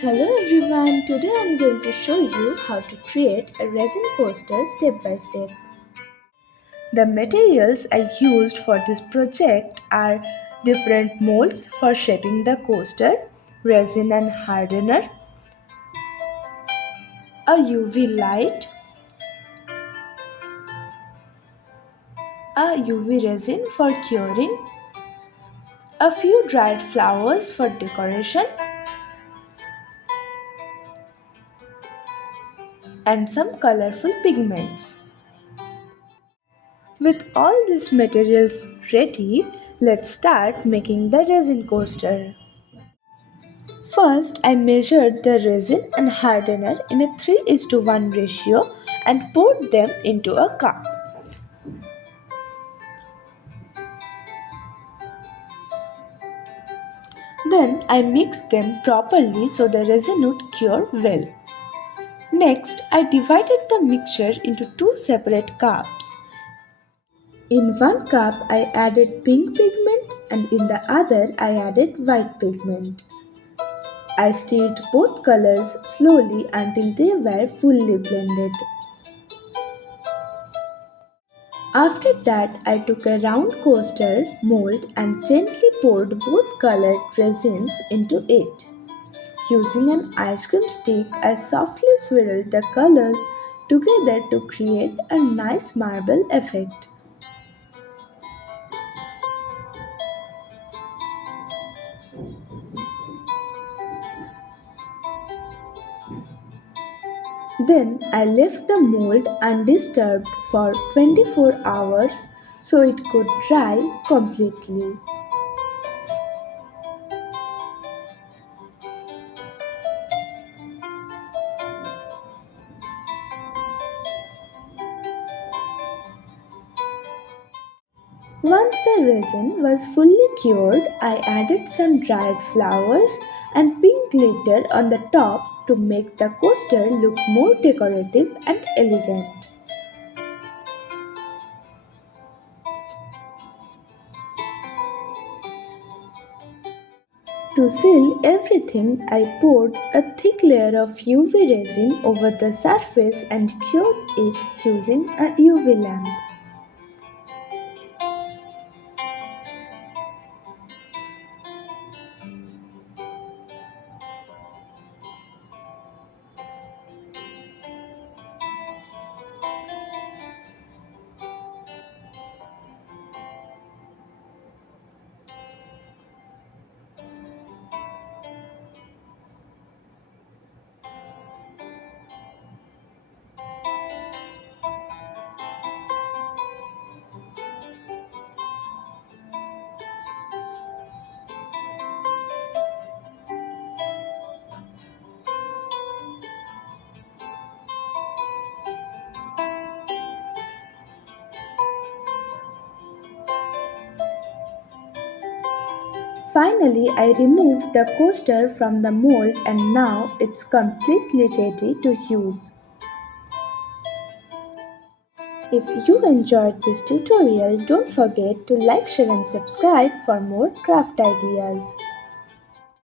Hello everyone, today I'm going to show you how to create a resin coaster step by step. The materials I used for this project are different molds for shaping the coaster, resin and hardener, a UV light, a UV resin for curing, a few dried flowers for decoration, and some colorful pigments. With all these materials ready, let's start making the resin coaster. First, I measured the resin and hardener in a 3:1 ratio and poured them into a cup. Then I mixed them properly so the resin would cure well. Next, I divided the mixture into two separate cups. In one cup, I added pink pigment and in the other, I added white pigment. I stirred both colors slowly until they were fully blended. After that, I took a round coaster mold and gently poured both colored resins into it. Using an ice cream stick, I softly swirled the colors together to create a nice marble effect. Then I left the mold undisturbed for 24 hours so it could dry completely. Once the resin was fully cured, I added some dried flowers and pink glitter on the top to make the coaster look more decorative and elegant. To seal everything, I poured a thick layer of UV resin over the surface and cured it using a UV lamp. Finally, I removed the coaster from the mold and now it's completely ready to use. If you enjoyed this tutorial, don't forget to like, share and subscribe for more craft ideas.